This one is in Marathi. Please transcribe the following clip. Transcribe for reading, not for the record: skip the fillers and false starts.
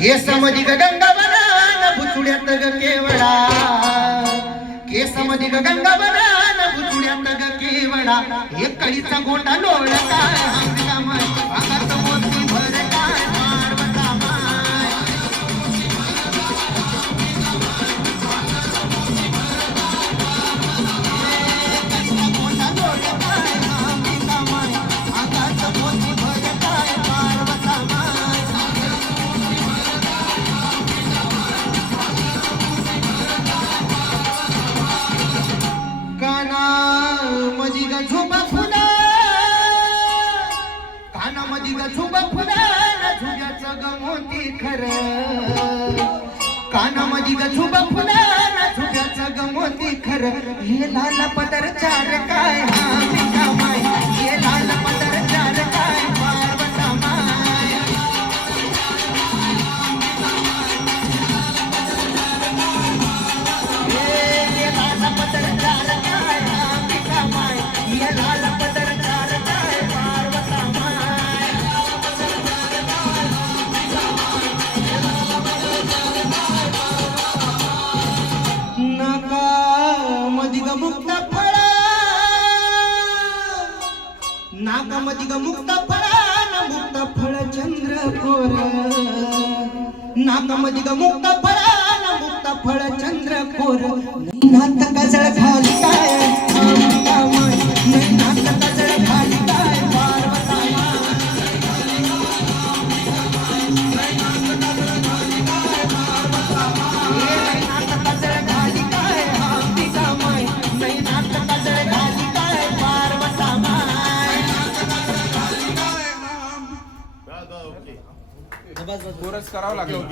केसमधी गंगावना बुचुड्यात ग केवडा केसमधी गंगावना बुचुड्यात ग केवडा एक कळीचा गोंडा लोळ काय हंगामाय अंगात मोती भर काय पार्वता माय गोंडा लोळ काय हंगामाय अंगात मोती भर काय पार्वता माय कानामधी ग झुबा फुला कानामधी ग झुबा फुला झुब्याचं ग मोती खरं कानामधी ग झुबा फुला झुब्याचं ग मोती खरं हे लाल पदर चार काय हा माय हे लाल पदर चार काय पार्वता माय हे लाल पदर चार काय हा माय हे लाल पदर चार काय पार्वता माय नाका मधी ग मुक्त फळा नाका मधी ग मुक्त फळा ना मुक्त फळ चंद्रकोर नाका मधी ग मुक्त फळा ना मुक्त फळ चंद्रकोर नात कजळ खाली काय अंबिका माय नात कजळ खाली काय पार्वता माय नात कजळ खाली काय अंबिका माय नात कजळ खाली काय पार्वता माय कोरस करावं लागेल.